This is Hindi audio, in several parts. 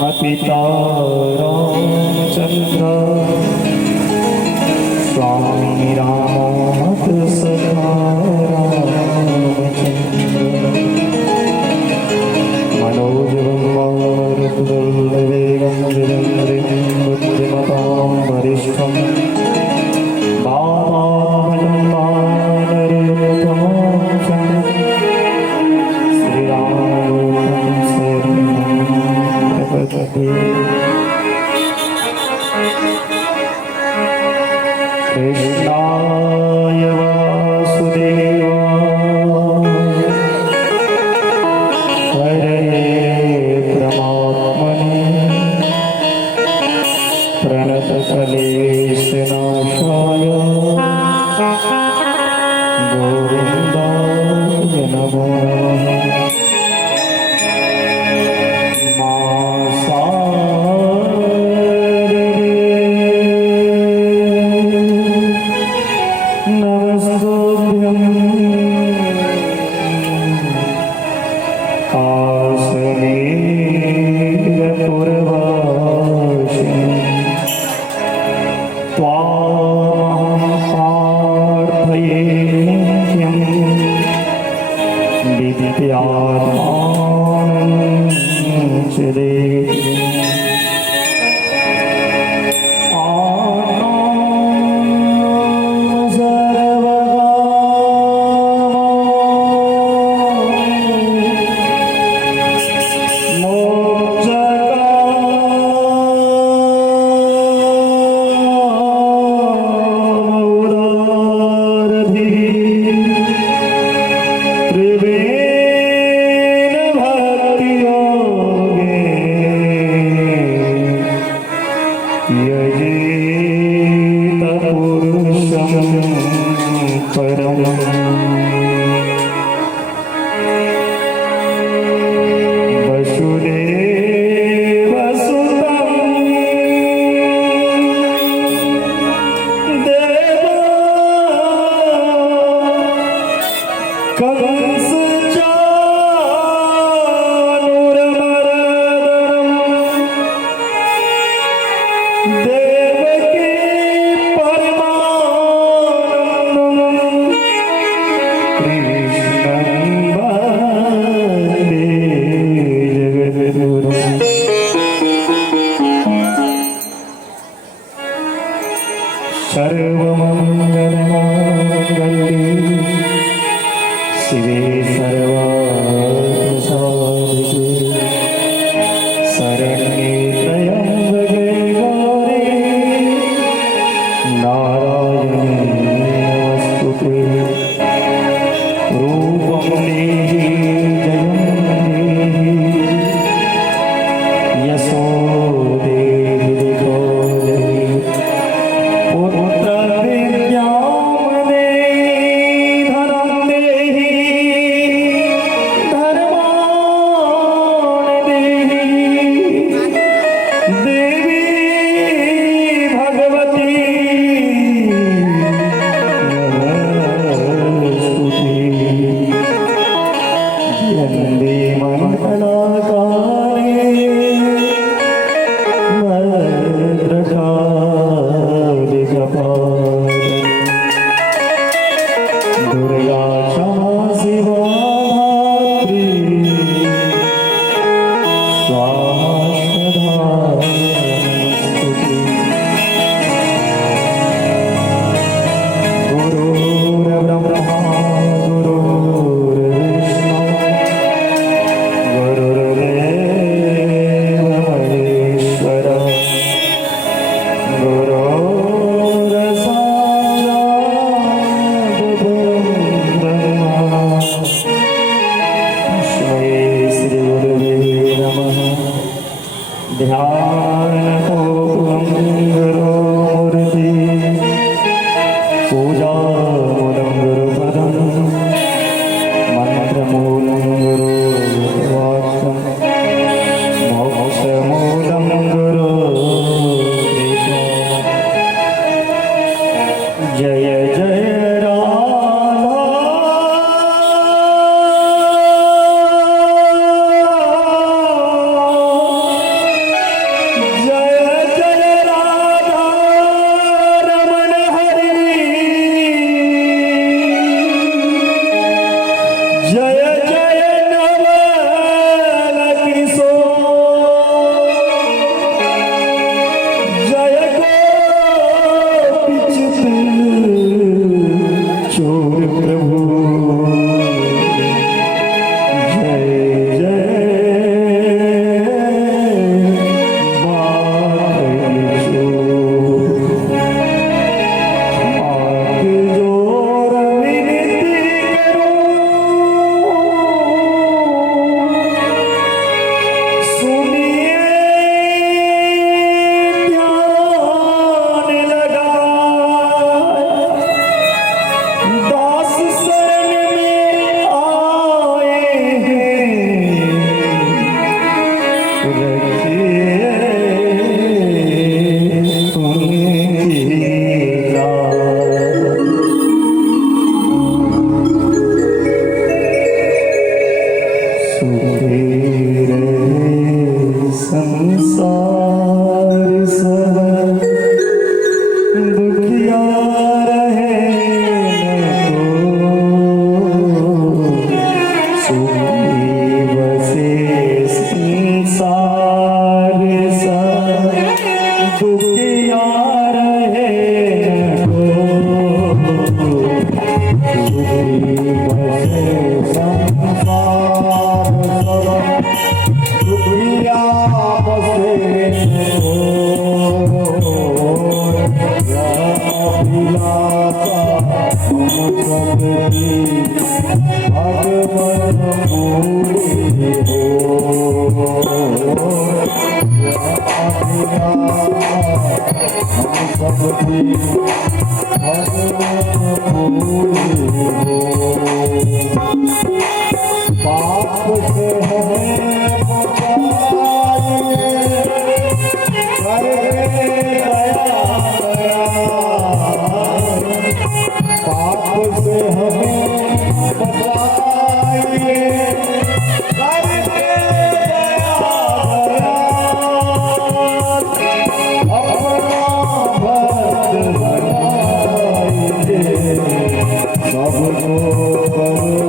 पिता रामचंद्र स्वामी रामोहत सखा रामचंद्र मनोजवं मारुतुल्यवेगं बुद्धिमतां वरिष्ठं वातावनं मानरयुतमोक्षं श्रीरामदूतं शरणं प्रपद्ये। कृष्णाय वासुदेवाय हरये परमात्मने प्रणतक्लेशनाशाय गोविन्दाय नमो संसार सब दुखिया रहे न को सुखी बसे संसार सब दुखिया रहे न को सुखी बसे संसार सब दुखिया बसे अभिलाषा हम सबकी भगवन पूरी हो अभिलाषा हम सबकी भगवन पूरी हो पाप से हमें पाप से हमें बचाइए करके दया अपना भक्त बनाइए सबको करो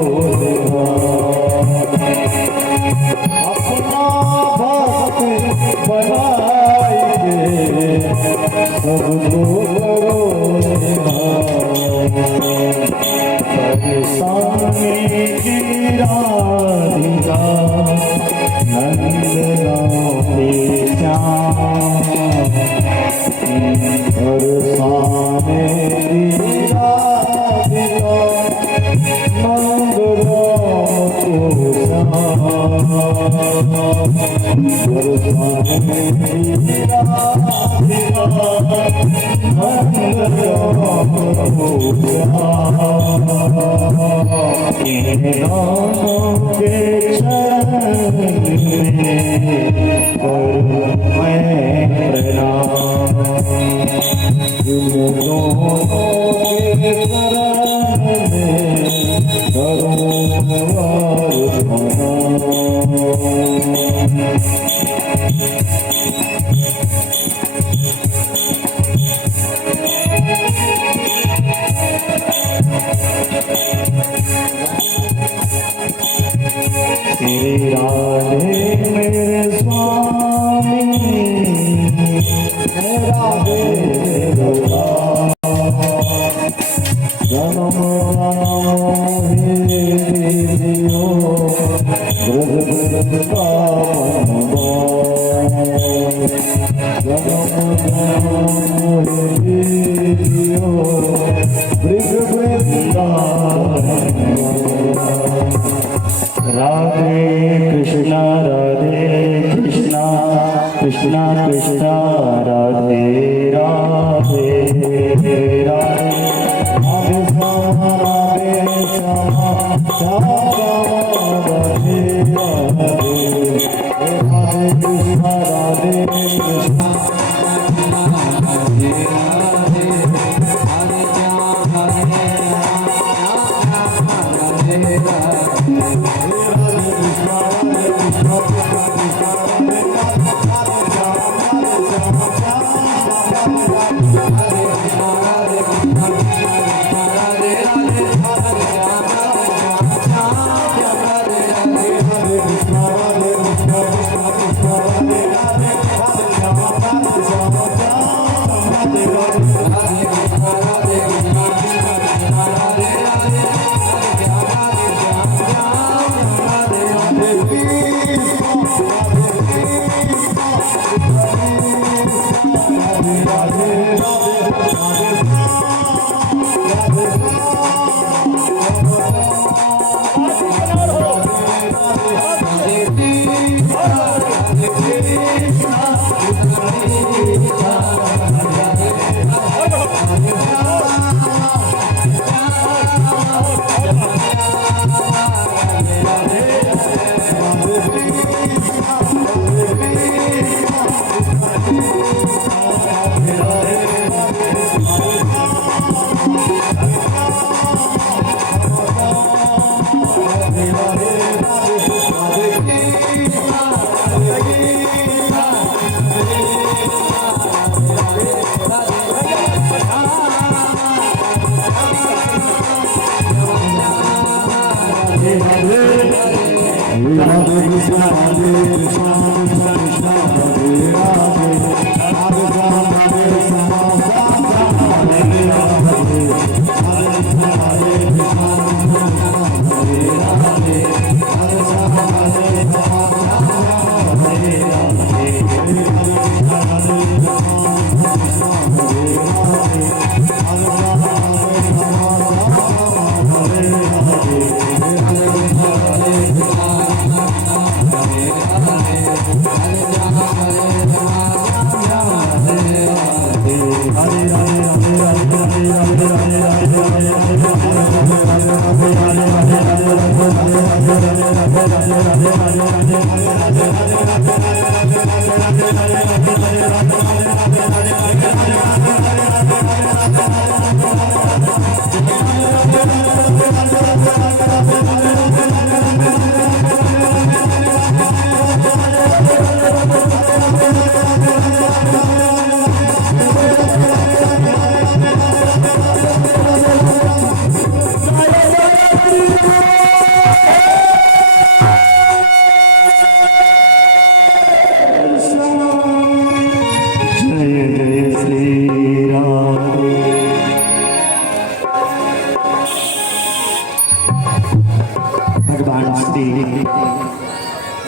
अपना भक्त बनाइए सबको करो परेशानी की राधिका नंदनों के श्याम परेशानी की राधिका नंदनों को श्याम परेशानी की राधिका के चरण करूं मैं प्रणाम इन दोनों के चरण में करूं श्री राधे मेरे स्वामी राधे रघुरा जन्म दियो ब्रज का दियो ब्रज राधे कृष्णा कृष्णा कृष्णा राधे राधे राधे राधे श्यामा राधे श्यामा श्यामा राधे राधे राधे कृष्णा राधे कृष्णा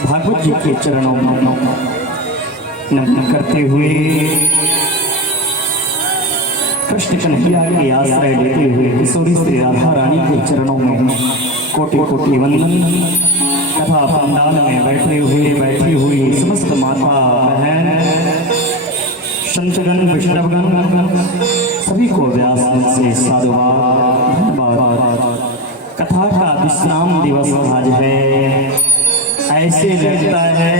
भागवत जी के चरणों में नमन करते हुए कृष्ण कन्हैया के आश्रय लेते हुए किशोरी श्री राधा रानी के चरणों में कोटि कोटि वंदन तथा पंडाल में बैठी हुई समस्त माता बहन संतगण वैष्णवगण सभी को व्यास से साधुवाद धन्यवाद। कथा का विश्राम दिवस आज है। ऐसे लगता है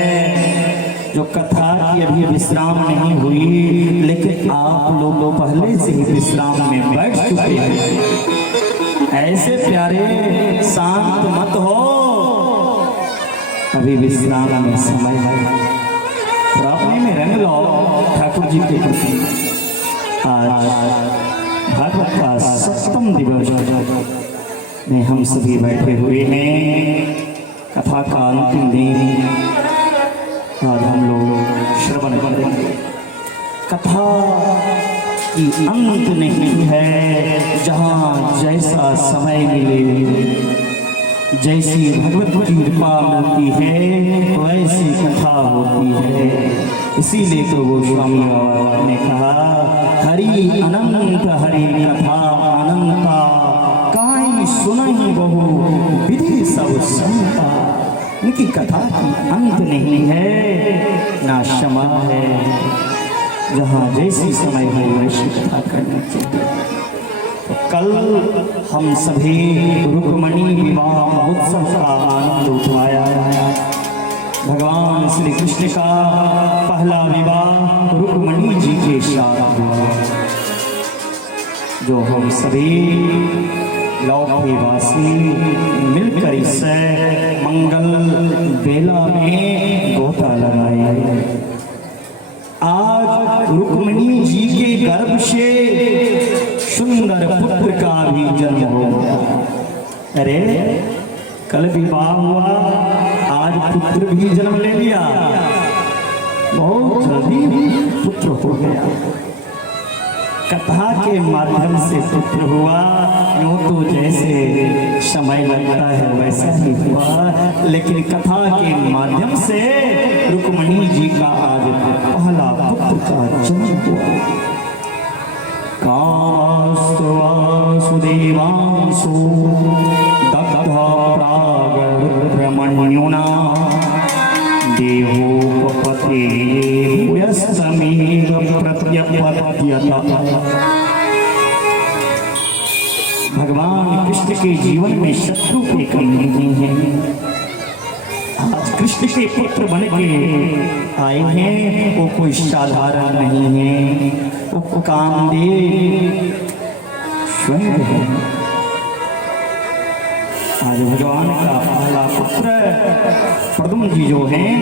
जो कथा की अभी विश्राम नहीं हुई, लेकिन आप लोग पहले से ही विश्राम में बैठ चुके हैं। ऐसे प्यारे शांत मत हो, अभी विश्राम में समय है। अपने में रंग लो ठाकुर जी के प्रति। आज भागवत का 7वां दिवस में हम सभी बैठे हुए हैं। कथा का अंतिम दिन आज हम लोग श्रवण करेंगे। कथा की अंत नहीं है, जहाँ जैसा समय मिले, जैसी भगवत की कृपा मिलती है वैसी कथा होती है। इसीलिए तो वो स्वामी बाबा ने कहा, हरि अनंत हरि कथा अनंता, काई सुनहि बहु विधि सब संता। इनकी कथा की अंत नहीं है, ना क्षमा है। जहाँ जैसी समय है वैसी कथा करनी चाहिए। तो कल हम सभी रुक्मणी विवाह महोत्सव का आनंद उठाया। भगवान श्री कृष्ण का पहला विवाह रुक्मणी जी के साथ हुआ, जो हम सभी लौकीवासी मिलकर इस मंगल बेला में गोता लगाए। आज रुक्मणी जी के गर्भ से सुंदर पुत्र का भी जन्म हो गया। अरे कल विवाह हुआ, आज पुत्र भी जन्म ले लिया। बहुत जल्दी पुत्र हो गया। कथा के माध्यम से पुत्र हुआ। यूं तो जैसे समय लगता है वैसा ही हुआ, लेकिन कथा के माध्यम से रुक्मणी जी का आज पहला पुत्र का जन्म हुआ। कास्तु वासुदेवांसु दग्धा प्रागरुद्रमण्युना देवोपपते भूयस्तमेव प्रत्यपद्यत। भगवान कृष्ण के जीवन में शत्रु की कमी नहीं है। आज कृष्ण के पुत्र बन के आए हैं, वो कोई साधारण नहीं है, वो कामदेव स्वयं है। आज भगवान का पहला पुत्र प्रद्युम्न जी जो हैं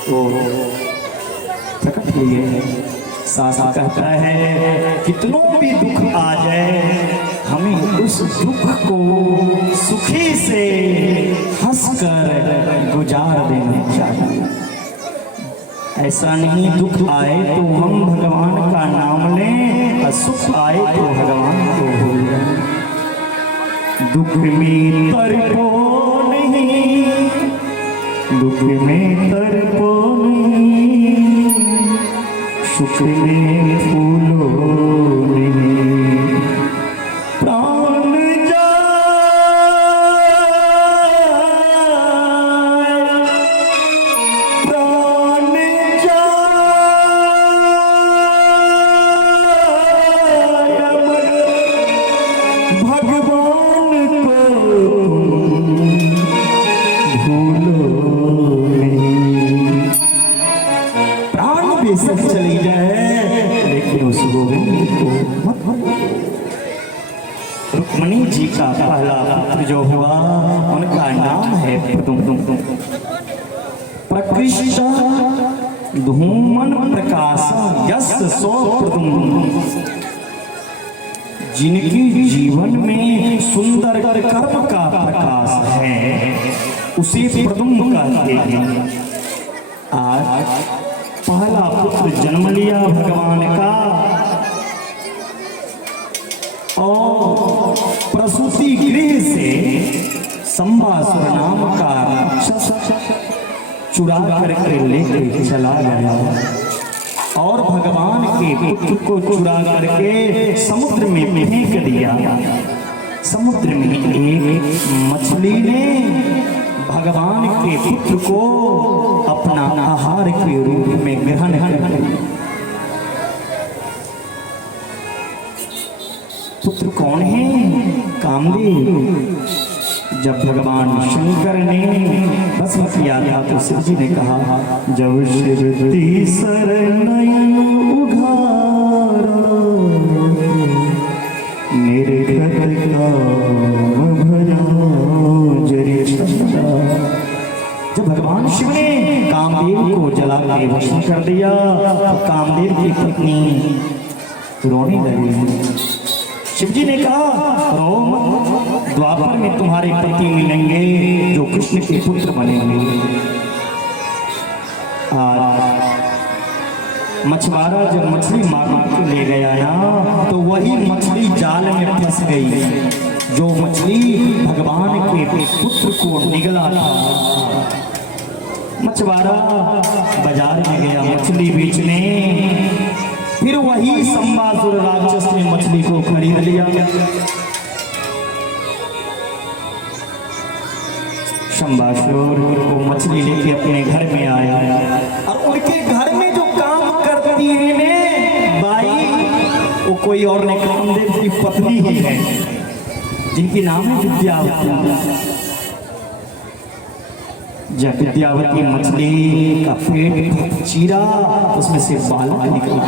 तो प्रकट हुए। सासा कहता है, कितनों भी दुख आ जाए, हमें उस दुख को सुखी से हंस कर गुजार देना चाहिए। ऐसा नहीं दुख आए तो हम भगवान का नाम लें और सुख आए तो भगवान को भूल जाएं। दुख में तड़पो नहीं, दुख में तड़पो नहीं, सुख में फूलो नहीं। प्राण जाए, प्राण जाए, भगवान बेशक चली जाए लेकिन उस गोविंद को मत भूलो। रुक्मणी जी का पहला पुत्र जो हुआ उनका नाम है प्रद्युम्न। प्रकृष्ट धूमन प्रकाश यश सो प्रद्युम्न। जिनकी जीवन में सुंदर कर्म का प्रकाश है उसे प्रद्युम्न कहते हैं। आज पहला पुत्र जन्म लिया भगवान का और प्रसूति गृह से संबासुर नाम का चुरा करके लेकर चला गया और भगवान के पुत्र को चुरा करके समुद्र में फेंक दिया। समुद्र में एक मछली ने भगवान के पुत्र को अपना आहार के रूप में ग्रहण कर। पुत्र कौन है? कामदेव। जब भगवान शंकर ने भस्म किया था तो शिव जी ने कहा, जब शिव तीसर नयन उघारा मेरे घर का जब भगवान शिव ने कामदेव को जला के भस्म कर दिया तो कामदेव की पत्नी रोने लगी। शिव जी ने कहा, रो मत, द्वापर में तुम्हारे पति मिलेंगे जो कृष्ण के पुत्र बनेंगे। मछुआरा जब मछली मार के ले गया ना तो वही मछली जाल में फंस गई जो मछली भगवान के पुत्र को निगला था। मछुआरा बाजार में गया मछली बेचने, फिर वही संबासुर राक्षस ने मछली को खरीद लिया। संबासुर वो मछली लेके अपने घर में आया और उनके घर में जो काम करती है ने बाई वो कोई और नहीं, कामदेव की पत्नी ही है जिनकी नाम है विद्यावती। जब विद्यावती मछली का पेट चीरा उसमें से बालक निकला।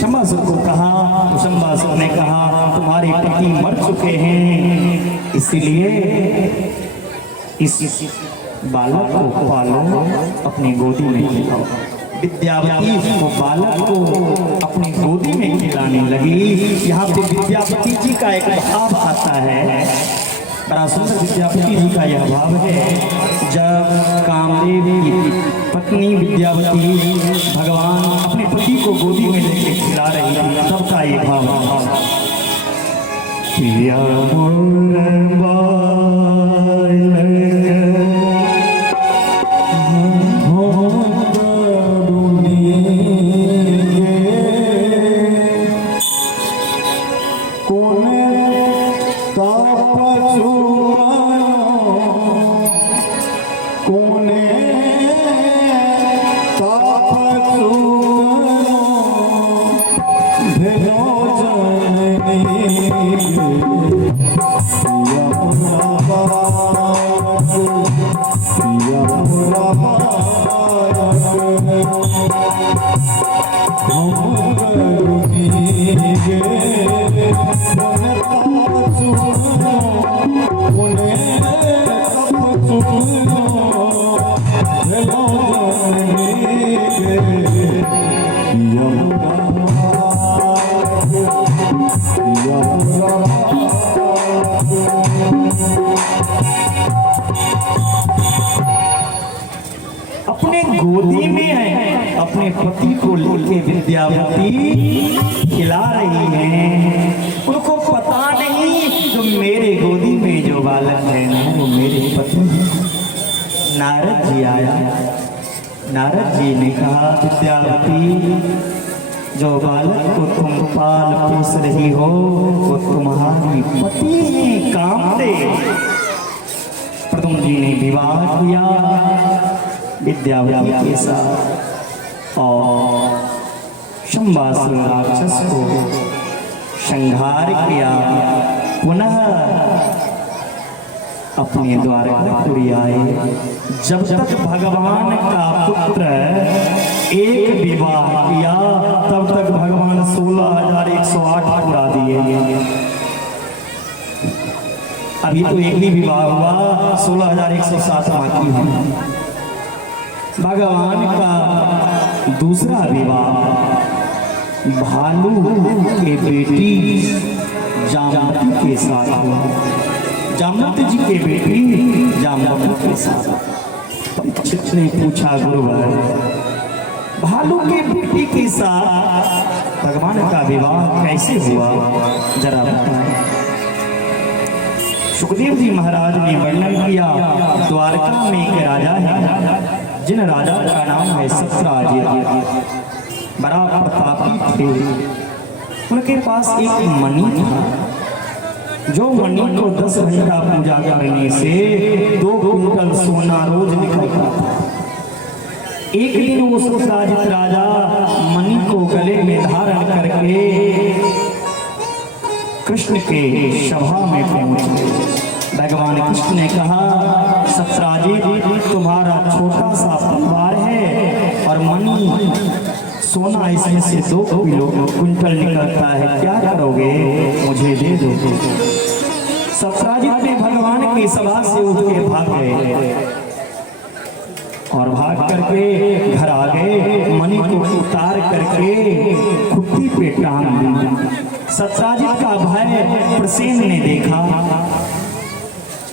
शंबासुर को कहा, तो शंबासुर ने कहा, तुम्हारे पति मर चुके हैं इसलिए इस बालक को पालो, अपनी गोदी में खिलाओ। विद्यावती वो बालक को अपनी गोदी में खिलाने लगी। यहाँ पे विद्यापति जी का एक भाव आता है, बड़ा सुंदर विद्यापति जी का यह भाव है। जब कामदेव की पत्नी विद्यावती भगवान अपने पति को गोदी में लेकर खिला रही थी तब का ये भाव गोदी में अपने पति को लेके विद्यावती खिला रही हैं। उनको पता नहीं जो मेरे गोदी में जो बालक है ना वो मेरे पति हैं। नारद जी आया, नारद जी ने कहा विद्यावती जो बालक को तुम पाल पोस रही हो वो तुम्हारी पति हैं कामदेव। प्रद्युम्न जी ने विवाह किया विद्यावती के साथ और शंबासुर राक्षस को संहार किया। पुनः अपने द्वारकापुरी आए। जब तक भगवान का पुत्र एक विवाह किया तब तक भगवान 16,108 पूरा दिए। अभी तो एक ही विवाह हुआ, 16,107 बाकी है। भगवान का दूसरा विवाह भालू के बेटी जामवती के साथ हुआ। जामवती जी के बेटी जामवती के साथ परीक्षित ने पूछा गुरुवर भालू के बेटी के साथ भगवान का विवाह कैसे हुआ जरा बताएं। सुखदेव जी महाराज ने वर्णन किया द्वारका में एक राजा है जिन राजा का नाम है सत्यराजीत। बड़ा प्रतापी थे। उनके पास एक मणि था जो मणि को 10 घंटा पूजा करने से 2 कुंटल सोना रोज निकलता था। एक दिन वो सत्यराजीत राजा मणि को गले में धारण करके कृष्ण के सभा में पहुंचे। भगवान कृष्ण ने कहा सत्यराजीत तुम्हारा छोटा सा परिवार है और मणि सोना इसमें से 2 किलो कुंटल निकलता है, क्या करोगे मुझे दे दो। सत्यराजीत ने भगवान की सभा से उठ के भाग गए और भाग करके घर आ गए। मणि को उतार करके खुट्टी पे टांग दी। सत्यराजीत का भाई प्रसेन ने देखा।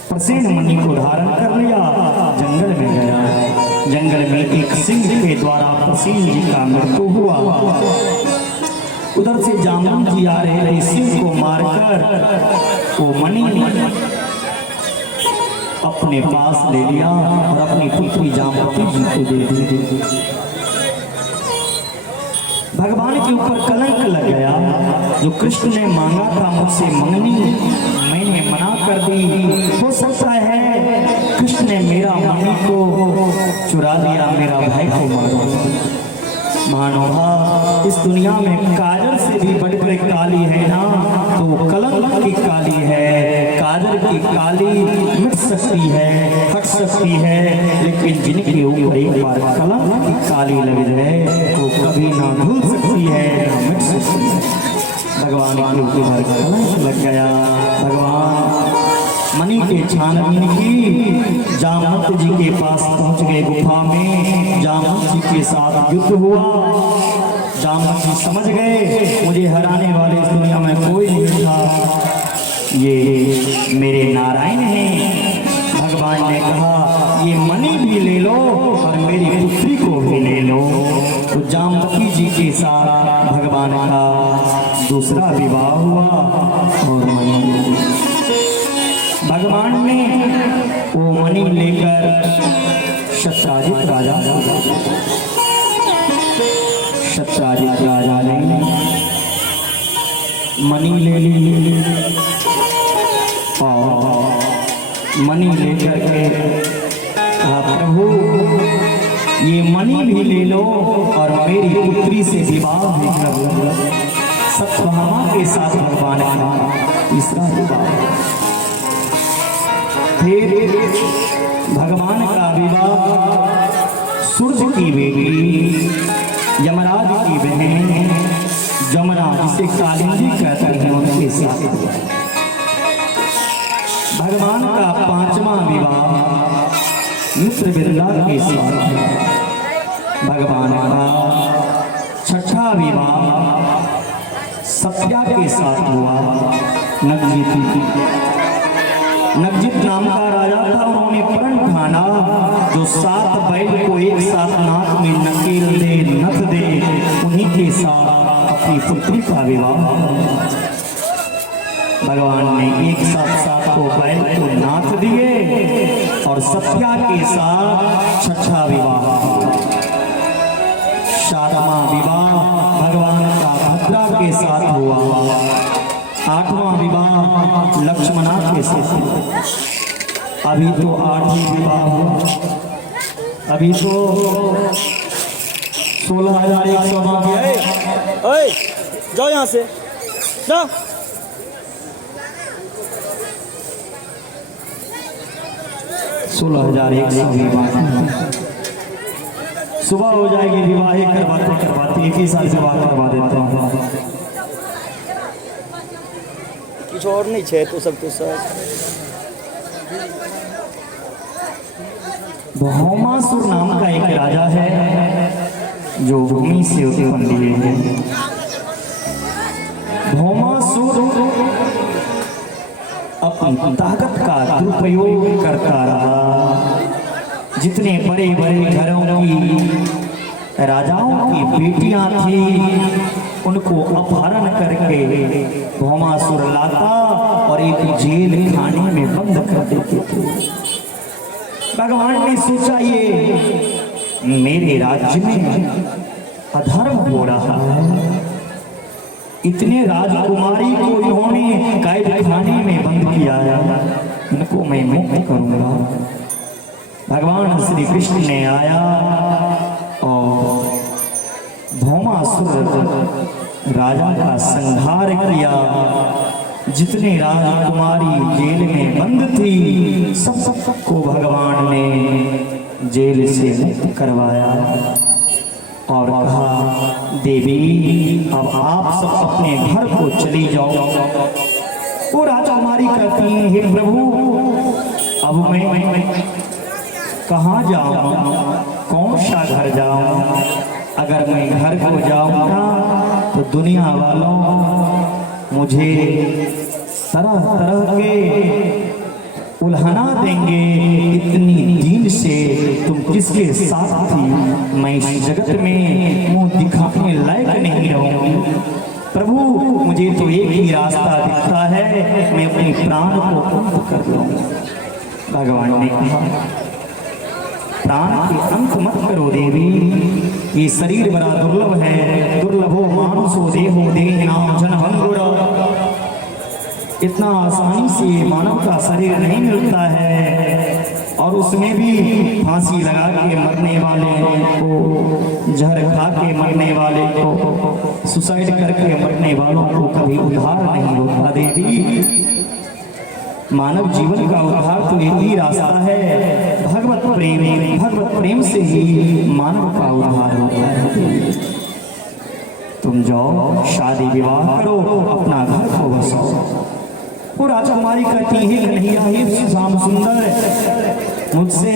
प्रसेन मणि को धारण कर लिया, जंगल में गया। जंगल में एक सिंह के द्वारा प्रसेन जी का मृत्यु हुआ। उधर से जामुन जी आ रहे थे, सिंह को मारकर वो मणि अपने पास ले लिया और अपनी पुत्री जामवती जी को दे दी। भगवान के ऊपर कलंक लग गया। जो कृष्ण ने मांगा था मुझसे मंगनी मैंने मना कर दी। हो सकता है कृष्ण ने मेरा मणि को चुरा लिया, मेरा भाई को मारा। मानोहा इस दुनिया में काजल से भी बड़ी बड़ी काली है ना तो कलंक की काली है। काजल की काली मिट सकती है, हट सकती है, लेकिन जिनके ऊपर एक बार कलंक की काली लग जाए तो कभी ना धुल सकती है ना मिट सकती है। भगवान के ऊपर कलंक लग गया। भगवान मणि के छानबीन की जामवती जी के पास पहुंच गए। गुफा में जामवती जी के साथ युद्ध हुआ। जामवती जी समझ गए मुझे हराने वाले इस दुनिया में कोई नहीं था, ये मेरे नारायण हैं। भगवान ने कहा ये मणि भी ले लो और मेरी पुत्री को भी ले लो। तो जामवती जी के साथ भगवान का दूसरा विवाह हुआ और भगवान ने वो मणि लेकर सत्यराजीत राजा ने मणि ले ली और मणि लेकर के कहा प्रभु ये मणि भी ले लो और मेरी पुत्री से विवाह भी कर लो। सत्यभामा के साथ भगवान का तीसरा विवाह। फिर भगवान का विवाह सूर्य की बेटी यमराज की बहन जमुना जिसे कालिंदी कहते हैं उनके साथ। भगवान का 5वां विवाह मित्रविंदा के साथ। भगवान का 6ठा विवाह सत्या के साथ हुआ। नवजीत नगजित नाम का राजा था, उन्होंने प्रण ठाना जो 7 बैल को एक साथ नाक में नकेल दे नथ दे उन्हीं के साथ अपनी पुत्री का विवाह। भगवान ने एक साथ 7 को बैल को नाथ दिए और सत्या के साथ 6वां विवाह, 7वां विवाह भगवान का भद्रा के साथ हुआ, 8वां विवाह लक्ष्मणा के साथ। अभी तो 8वीं विवाह हुआ, अभी तो 16,100 बाकी है। ओए जाओ यहाँ से जाओ। 16,100 विवाह। सुबह हो जाएगी, विवाह करवाते करवाते 1 ही साल से विवाह करवा देते हैं। कुछ और नहीं छे तो सब तो सब। भौमासुर नाम का एक राजा है जो भूमि से उत्पन्न लिए है। भौमासुर अपनी ताकत का दुरुपयोग करता रहा। जितने बड़े बड़े घरों की राजाओं की बेटियां थी उनको अपहरण करके भौमासुर लाता और एक जेल खाने में बंद कर देते थे। भगवान ने सोचा ये मेरे राज्य में अधर्म हो रहा है, इतने राजकुमारी को इन्होंने कैद खाने में बंद किया है, इनको मैं मुक्त करूंगा। भगवान श्री कृष्ण ने आया और भौमासुर राजा का संहार किया। जितने राजकुमारी जेल में बंद थी सबको भगवान ने जेल से मुक्त करवाया और कहा देवी अब आप सब अपने घर को चली जाओ। वो राजकुमारी कहती है हे प्रभु अब मैं कहाँ जाऊँ, कौन सा घर जाऊँ? अगर मैं घर को जाऊँगा तो दुनिया वालों मुझे तरह तरह के उल्हाना देंगे। इतनी दिन से तुम किसके साथ थी, मैं इस जगत में मुंह दिखाने लायक नहीं रहूंगी। प्रभु मुझे तो एक ही रास्ता दिखता है, मैं अपने प्राण को अंत कर लूंगा। भगवान ने कहा प्राण के अंत मत करो देवी, ये शरीर बड़ा दुर्लभ है, दुर्लभो मानुषो देहो देहिनां जनभंगुरा। इतना आसानी से मानव का शरीर नहीं मिलता है और उसमें भी फांसी लगा के मरने वाले को, जहर खा के मरने वाले को, सुसाइड करके मरने वालों को कभी उद्धार नहीं होता देवी। मानव जीवन का उद्धार तो एक ही रास्ता है, भगवत प्रेम। भगवत प्रेम से ही मानव का उद्धार होता है। तुम जाओ शादी विवाह करो, अपना घर को बसाओ। वो राजकुमारी कहती है कन्हैया हे श्याम सुंदर मुझसे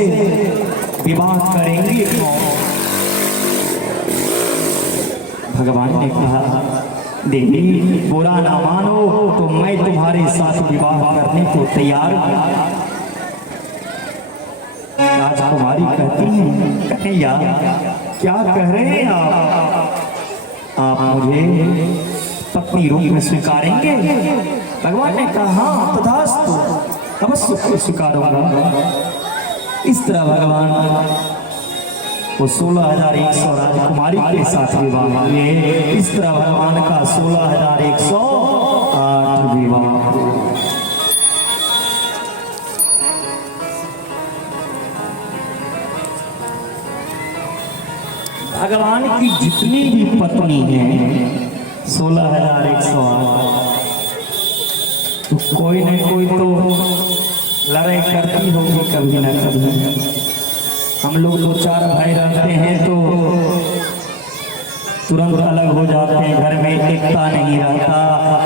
विवाह करेंगे कौन? भगवान ने कहा देवी बुरा ना मानो तो मैं तुम्हारे साथ विवाह करने को तैयार हूं। राजकुमारी कहती है कन्हैया क्या कह रहे हैं आप मुझे पत्नी रूप में स्वीकारेंगे? भगवान ने कहा हाँ तथास्तु, अवश्य स्वीकारूंगा। इस तरह भगवान वो 16,100 राजकुमारी के साथ विवाह हुए। इस तरह भगवान का 16,108 विवाह। भगवान की जितनी भी पत्नी हैं 16,108, तो कोई न कोई तो लड़ाई करती होगी कभी ना कभी। हम लोग 4 भाई रहते हैं तो तुरंत अलग हो जाते हैं, घर में एकता नहीं रहता।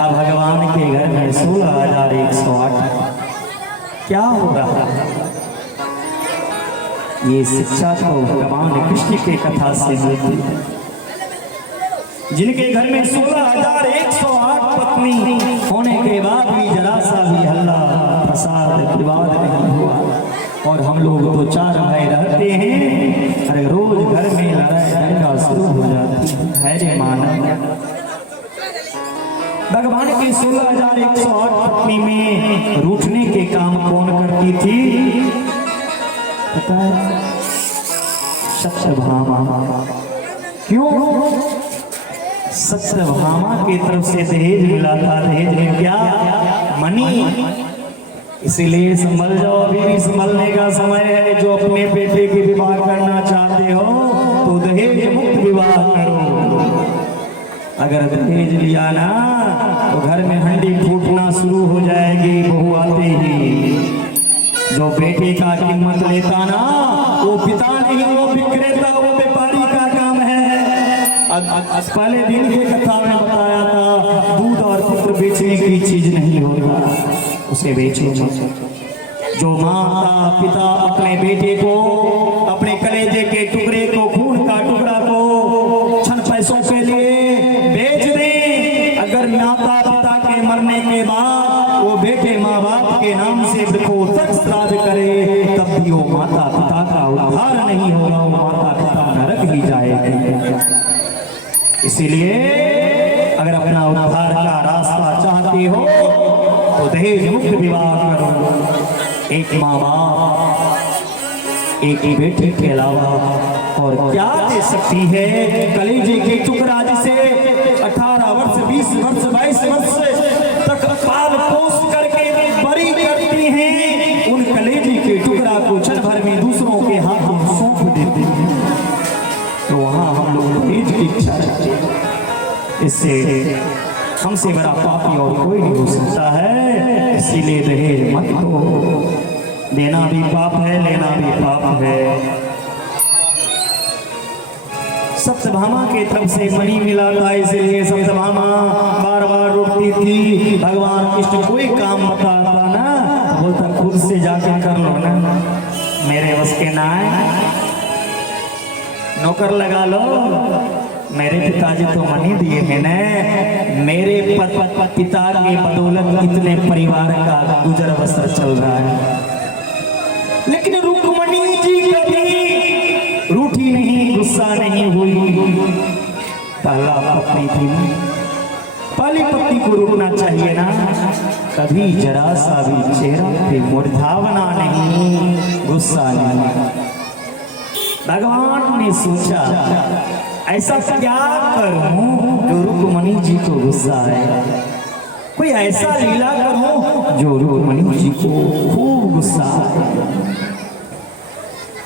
अब भगवान के घर में 16,108 क्या हो रहा है? ये शिक्षा तो भगवान कृष्ण के कथा से मिलती है। जिनके घर में 16,108 पत्नी होने के बाद भी जरा सा भी हल्ला शादी विवाद नहीं हुआ और हम लोग तो 4 भाई रहते हैं। अरे रोज घर में लड़ाई झगड़ा शुरू हो जाती है रे मानव। भगवान की 16,108 पत्नी में रूठने के काम कौन करती थी पता है? सत्यभामा। क्यों? सत्यभामा की तरफ से दहेज मिला था। दहेज में क्या? मनी। इसीलिए संभल जाओ, अभी भी संभलने का समय है। जो अपने बेटे की विवाह करना चाहते हो तो दहेज मुक्त विवाह करो। अगर दहेज लिया ना तो घर में हंडी फूटना शुरू हो जाएगी बहू आते ही। जो बेटे का कीमत लेता ना वो पिता नहीं, वो विक्रेता, वो व्यापारी का काम है। पहले दिन की कथा में बताया था दूध और पुत्र बेचने की चीज नहीं होता, उसे बेचो। जो माता पिता अपने बेटे को, अपने कलेजे के टुकड़े को, खून का टुकड़ा को क्षण पैसों के लिए बेच दे, अगर माता पिता के मरने के बाद वो बेटे माँ बाप के नाम से वृक्षों तक श्राद्ध करे, तब भी वो माता पिता का उद्धार नहीं होगा, वो माता पिता नरक ही जाएगी। इसीलिए अगर अपना उद्धार का रास्ता चाहते हो तो दहेज मुक्त विवाह करो। एक माँ बाप एक ही बेटे के अलावा और क्या दे सकती है? कलेजे के टुकड़ा जिसे 18 वर्ष, 20 वर्ष, 22 वर्ष तक पाल पोस करके बड़ी करती हैं, उन कलेजे के टुकड़ा को क्षण भर में दूसरों के हाथों सौंप देते हैं। तो वहां हम लोग दहेज की इच्छा रखते हैं। इससे हमसे बड़ा पापी और कोई नहीं हो सकता है। इसीलिए दहेज मत दो। देना भी पाप है, लेना भी पाप है। सत्यभामा के तरफ से मनी मिला था, इसलिए सत्यभामा बार बार रोकती थी। भगवान कृष्ण कोई काम बताता ना बोलता खुद से जाके कर लो ना, मेरे बस के ना है, नौकर लगा लो। मेरे पिताजी तो मनी दिए हैं ना, मेरे पिता के बदौलत इतने परिवार का गुजर बसर चल रहा है। लेकिन रुक्मणी जी कभी रूठी नहीं, गुस्सा नहीं हुई। पहला पत्नी थी, पहली पत्नी को रुकना चाहिए ना। कभी जरा सा भी चेहरा पे मुरझावना नहीं, गुस्सा नहीं। भगवान ने सोचा ऐसा क्या करूं जो रुक्मणी जी को गुस्सा है, कोई ऐसा लीला करूं जो रुक्मणी जी को खूब गुस्सा है।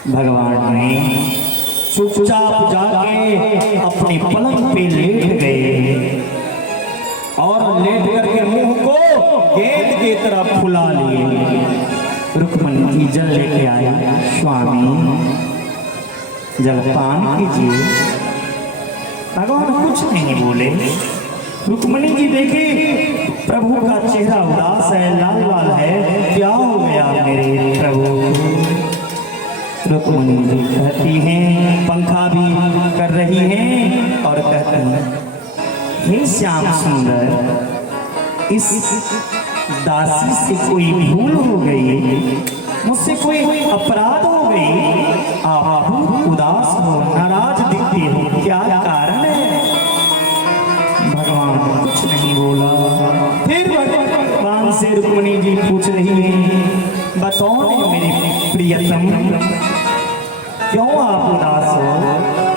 भगवान ने चुपचाप जाके अपने पलंग पे लेट गए और लेट करके मुंह को गेंद की तरह फुला लिए। रुक्मणी जी जल लेके आए, स्वामी जलपान कीजिए। भगवान कुछ नहीं बोले। रुक्मणी जी देखी प्रभु का चेहरा उदास है, लाल लाल है, क्या हो गया मेरे प्रभु? रुक्मणी जी कहती हैं, पंखा भी कर रही हैं और कहती हैं, हे श्याम सुंदर, इस दासी से कोई भूल हो गई, मुझसे कोई अपराध हो गई, आप उदास हो, नाराज दिखते हो, क्या कारण है? भगवान कुछ नहीं बोला। फिर भगवान से रुक्मणी जी पूछ रही है, बताओ मेरी प्रियतम, क्यों आप उदास हो?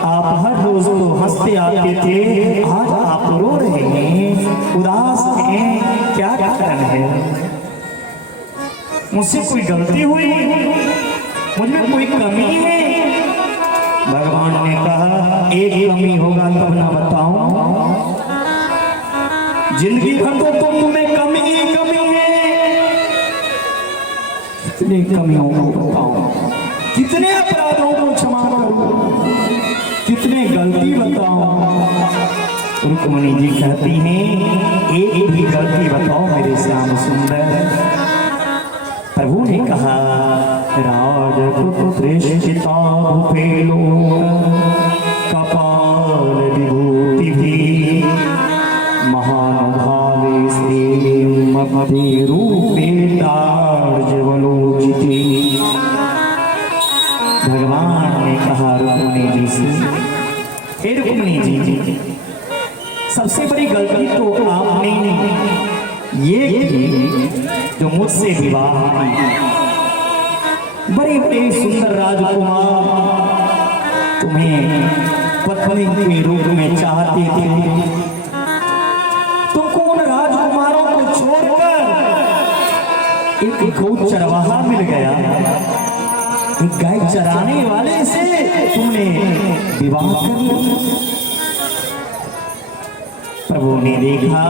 आप हर रोज तो हंसते आते थे, आज आप रो रहे हैं, उदास हैं, क्या कारण है? मुझसे कोई गलती हुई, मुझमें कोई कमी है? भगवान ने कहा, एक कमी होगा तब ना बताऊं, जिंदगी भर तो तुम्हें कमी ही कमी है। कितने कमियों को बताऊं, कितने अपराधों को क्षमा करूं, कितने गलती बताऊं? रुक्मणी जी कहती हैं, एक भी गलती बताओ मेरे श्याम सुंदर। प्रभु ने कहा, राजपुत्रेष्ठिता भूपेलो कपाल विभूति भी महानुभावे से मध्य रूपेता हे रुक्मिणी जी, सबसे बड़ी गलती तो आपने ये की जो मुझसे विवाह की। बड़े बड़े सुंदर राजकुमार तुम्हें पत्नी के रूप में चाहते थे, तुमको उन राजकुमारों को छोड़कर एक गौ चरवाहा मिल गया, एक गाय चराने वाले से तुमने विवाह कर लिया। प्रभु ने देखा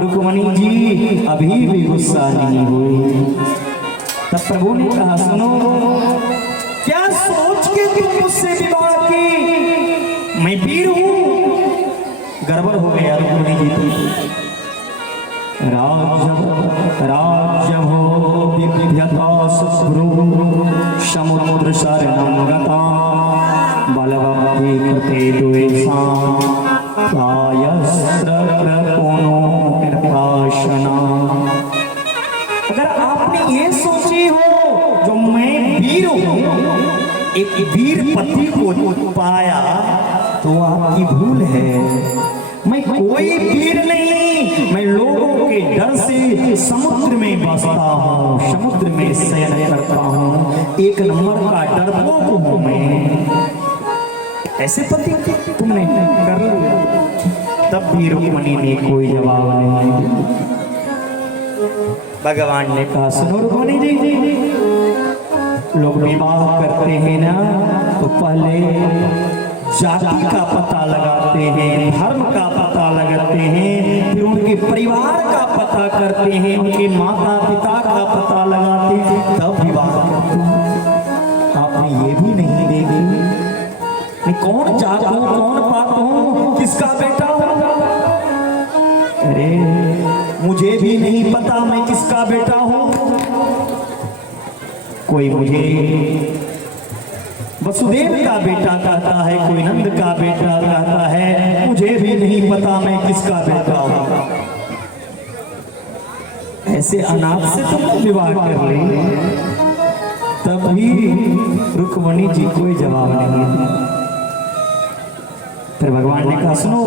रुक्मिणी जी अभी भी गुस्सा नहीं हुई, तब प्रभु ने कहा सुनो, क्या सोच के तुम मुझसे विवाह की? मैं वीर हूं। गड़बड़ हो गया रुक्मिणी जी। राज्य हो विद्यता सुब्रू समुद्र शरणं गता बलवती कृते द्वेषा अगर आपने ये सोची हो जो मैं वीर हूं, एक वीर पति को पाया तो आपकी भूल है। मैं कोई वीर नहीं, मैं लोगों के डर से समुद्र में बसता हूँ, समुद्र में शयन करता हूँ, एक नंबर का डरपोक हूँ मैं। ऐसे पति तुमने कर लिया। तब भी रुक्मिणी ने कोई जवाब नहीं। भगवान ने कहा सुनो रुक्मिणी जी, लोग विवाह करते हैं ना तो पहले जाति का पता लगाते हैं, धर्म का पता लगाते हैं, फिर उनके परिवार का पता करते हैं, उनके माता पिता का पता लगाते हैं, तब विवाह करते हैं। आपने ये भी नहीं देखी मैं कौन जात हूं, कौन पात हूं, किसका बेटा हूं? अरे मुझे भी नहीं पता मैं किसका बेटा हूं। कोई मुझे वसुदेव का बेटा कहता है, कोई नंद का बेटा कहता है, मुझे भी नहीं पता मैं किसका बेटा हूं। ऐसे अनाथ से तुम विवाह कर ली। तब भी रुक्मिणी जी कोई जवाब नहीं दिया। फिर भगवान ने कहा सुनो,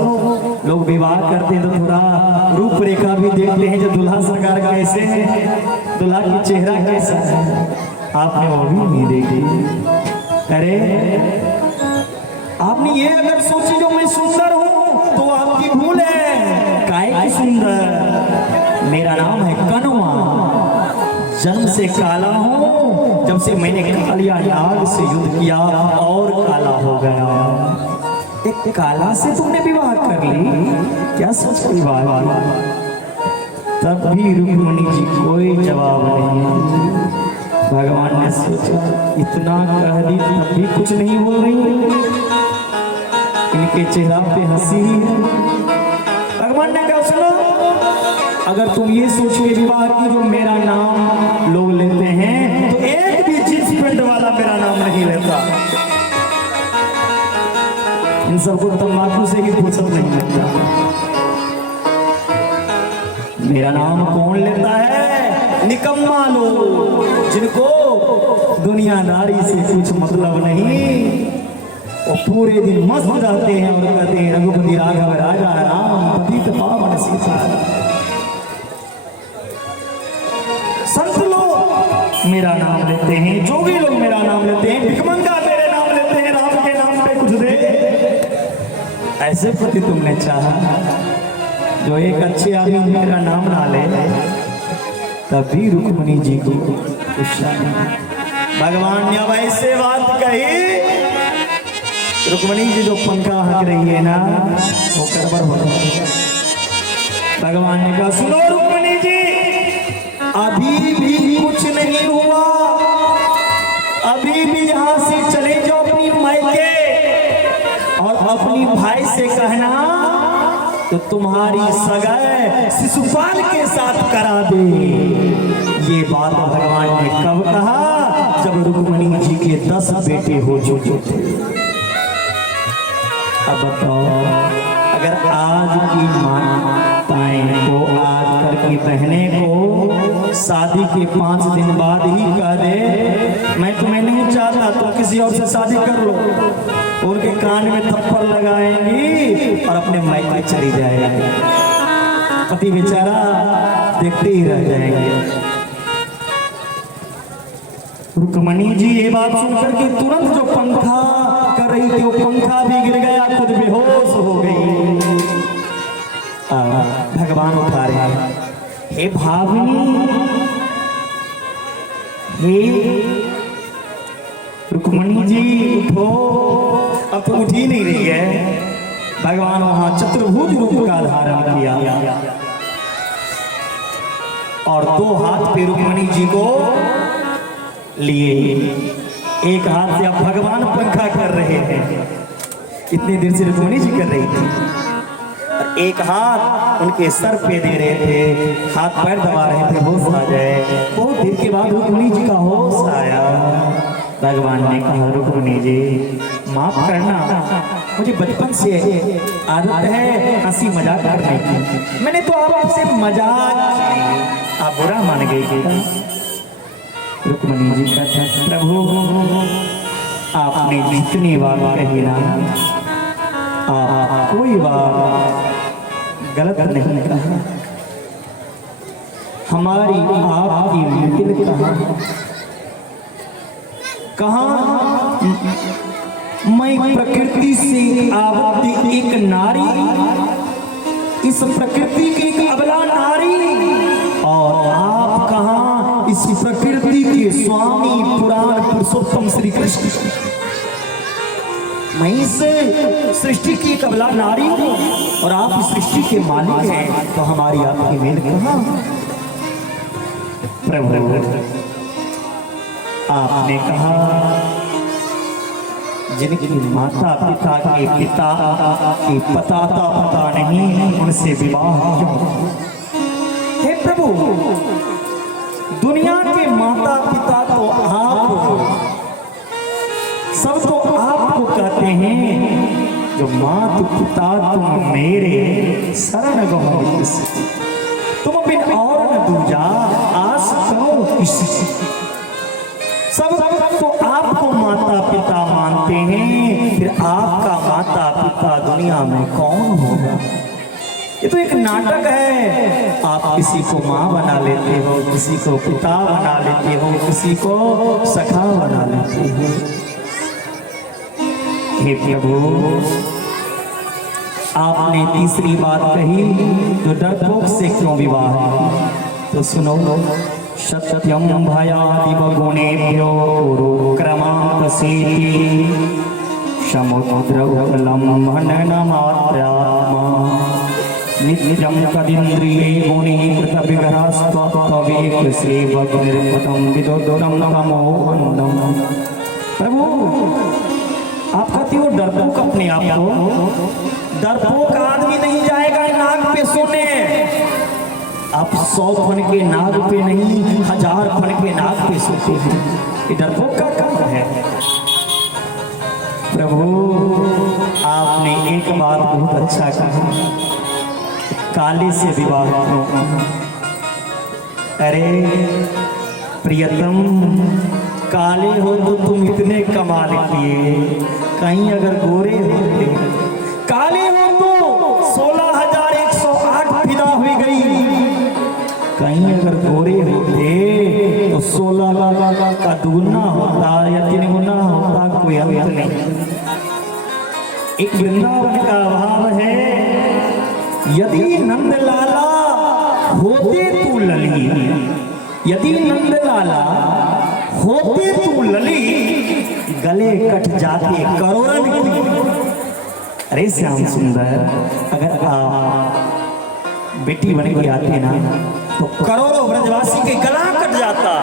लोग विवाह करते हैं तो थोड़ा रूपरेखा भी देखते हैं, जो दुल्हा सरकार कैसे है, दुल्हा की चेहरा कैसा है, आपने वो भी नहीं देखी। अरे आपने ये अगर सोची जो मैं सुंदर हूं तो आपकी भूल है। काहे की सुंदर? मेरा नाम है कनुआ, जन्म से काला हूं, जब से मैंने कालिया नाग से युद्ध किया और काला हो गया। एक काला से तुमने विवाह कर ली, क्या सोच विवाह? तब भी रुक्मिणी जी कोई जवाब नहीं। भगवान ने सोचा इतना कह दी तब भी कुछ नहीं बोल रही, इनके चेहरा पे हंसी है। भगवान ने कहा सुनो, अगर तुम ये सोच के विवाह की जो मेरा नाम लोग लेते हैं तो एक भी जींस पैंट वाला मेरा नाम नहीं लेता। इन सबको तंबाकू से ही फुर्सत नहीं मिलता। मेरा नाम कौन लेता है? निकम्मा लोग, जिनको दुनियादारी से कुछ मतलब नहीं, वो पूरे दिन मस्त रहते हैं और कहते हैं रघुपति राघव राजा राम पतित पावन सीताराम। संत लोग मेरा नाम लेते हैं, जोगी लोग मेरा नाम लेते हैं, भिखमंगा मेरे नाम लेते हैं, राम के नाम पे कुछ दे। ऐसे पति तुमने चाहा जो एक अच्छे आदमी मेरा नाम ना ले। तभी रुक्मिणी जी को गुस्सा नहीं। भगवान ने अब ऐसे बात कही, रुक्मिणी जी जो पंखा हक रही है ना वो गड़बड़ हो गई। भगवान ने कहा सुनो रुक्मिणी जी, अभी भी कुछ नहीं हुआ, अभी भी यहाँ से चले जाओ अपनी मायके और अपनी भाई से कहना तो तुम्हारी सगाई शिशुपाल के साथ करा दे। ये बात भगवान ने कब कहा? जब रुक्मिणी जी के 10 बेटे हो चुके थे। अब बताओ, अगर आज की माताएं को, आज कल की बहनें को शादी के 5 दिन बाद ही कह दे मैं तुम्हें नहीं चाहता, तुम किसी और से शादी कर लो, उनके कान में थप्पड़ लगाएंगी और अपने मायके चली जाएगी। पति बेचारा देखते ही रह जाएंगे। रुक्मणी जी ये बात सुनकर के तुरंत जो पंखा कर रही थी वो पंखा भी गिर गया, खुद बेहोश हो गई। भगवान उठा रहे हैं, हे भाविनी, हे रुक्मणी जी उठो। अब तो उठ ही नहीं रही है। भगवान वहां चतुर्भुज रूप का धारण किया और 2 हाथ पे रुक्मणी जी को लिए। एक हाथ से अब भगवान पंखा कर रहे हैं, इतनी देर से रुक्मणी जी कर रही थी, और एक हाथ उनके सर पे दे रहे थे, हाथ पैर दबा रहे थे होश आ जाए। बहुत देर के बाद रुक्मणी जी का होश आया। भगवान ने कहा, रुक्मणी जी माफ करना, मुझे बचपन से आदत है हंसी मजाक करने की, मैंने तो आपसे मजाक, आप बुरा मान गई। रुक्मणी जी कहते हैं, प्रभु आपने जितनी बात कही ना, आप कोई बात गलत नहीं कहा, हमारी आपकी मुमकिन कहा मैं प्रकृति से आवती एक नारी, इस प्रकृति की एक अबला नारी, और आप कहाँ इस प्रकृति के स्वामी पुराण पुरुषोत्तम श्री कृष्ण। मैं इस सृष्टि की एक अबला नारी हूँ और आप इस सृष्टि के मालिक हैं, तो हमारी आपकी मेल कहाँ? प्रभु आपने कहा जिनकी माता पिता के पिता की पता नहीं, उनसे विवाह क्यों? हे प्रभु, दुनिया के माता पिता तो आप, सब तो आपको कहते हैं, जो माता पिता तुम मेरे शरण गहो, तुम बिन और न दूजा आस करो किसी। सब तो आपको माता पिता मानते हैं, फिर आपका माता पिता दुनिया में कौन होगा? ये तो एक नाटक है। आप किसी को माँ बना लेते हो, किसी को पिता बना लेते हो, किसी को सखा बना लेते हो। हे प्रभु, आपने तीसरी बात कही, जो डरपोक से क्यों विवाह है, तो सुनो, सत्यम भयादिवगुणेभ्यो क्रमांकसेति समुद्रलम्भनमात्रात्मा नित्यं तदिन्द्रिये गुणे कृतविग्रहस्त्ववेक सेवग्निर्पतं विदोदरं नमोऽन्दम्। प्रभु आप कहते हो डरपोक अपने आप को, डरपोक आदमी नहीं जाएगा नाग पे सोने। आप 100 फन के नाग पे नहीं, 1000 फन के नाग पे सोते हैं, ये डरपोक का काम है। प्रभु आपने एक बात बहुत अच्छा कहा, काली से विवाह करो। अरे प्रियतम, काले हो तो तुम इतने कमाल किए, कहीं अगर गोरे होते, काले हो तो 16,108 फिदा हुई गई, कहीं अगर गोरे होते तो 16 का दुगुना होता या 3 गुना होता, कोई अंत नहीं। एक वृंदावन का भाव है, यदि नंदलाला होते तू लली, यदि नंदलाला होते तू लली, गले कट जाते करोड़न की। अरे श्याम सुंदर, अगर आप बेटी बन के आते ना तो करोड़ों ब्रजवासी के गला कट जाता।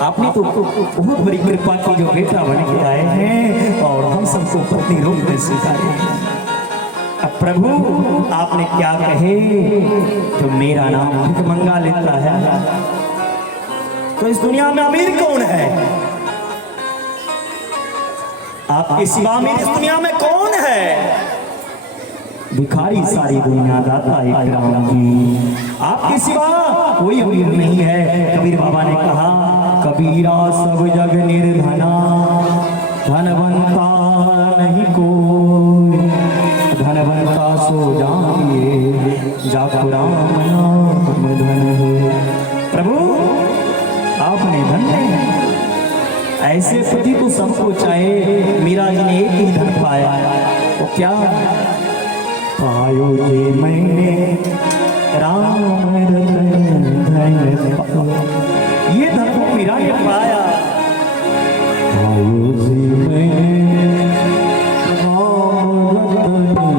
आपने तो बहुत बड़ी कृपा की, जो बेटा बन के आए हैं और हम सबको पत्नी रूप में स्वीकारे। अब प्रभु आपने क्या कहे, जो मेरा नाम भिखमंगा लेता है, तो इस दुनिया में अमीर कौन है? आपके सिवा अमीर इस दुनिया में कौन है? भिखारी सारी दुनिया दाता इकराम की, आपके सिवा कोई अमीर नहीं है। कबीर बाबा ने कहा, कबीरा सब जग निर्धना, धनवंता ठाकुर नाम धन हो। प्रभु आपने धन है, ऐसे पति तो सबको चाहे, मीरा जी ने एक ही धन पाया, तो क्या पायो जे मैंने राम रतन धन पाया। ये धन को मीरा ने पाया। पायो जे मैंने राम रतन धन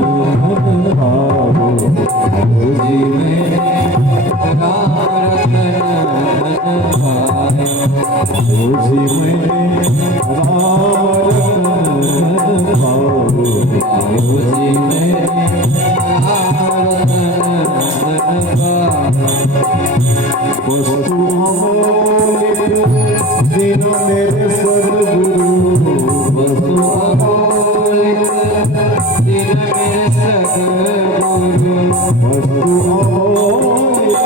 पायो, पायो जे मैंने राम रतन धन पायो, जी मैंने राम रतन पायो, जी मैंने वस्तु अमोलिक दिन मेरे सद्गुरु, वस्तु अमोलिक दिन मेरे सद्गुरु, वस्तु अमोलिक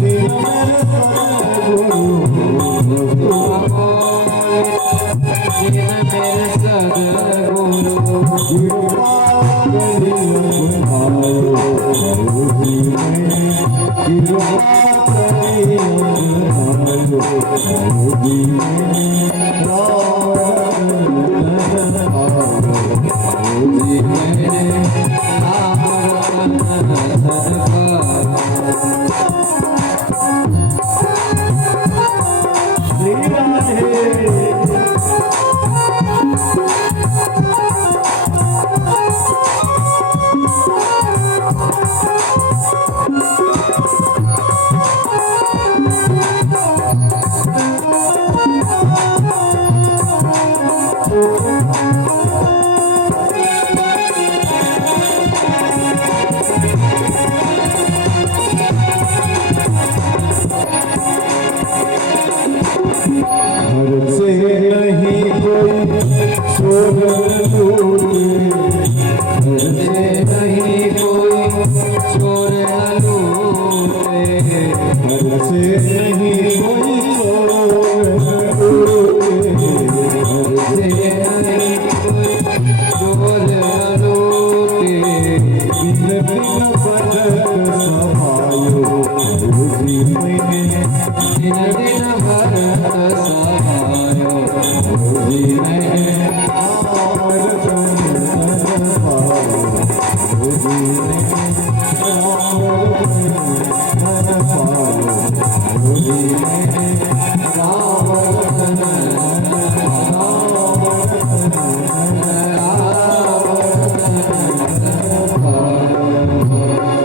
दिन मेरे सद्गुरु, वस्तु अमोलिक दिन मेरे सद्गुरु, कृपा करी अपनाओ जी में, कृपा करी अपनाओ जी में।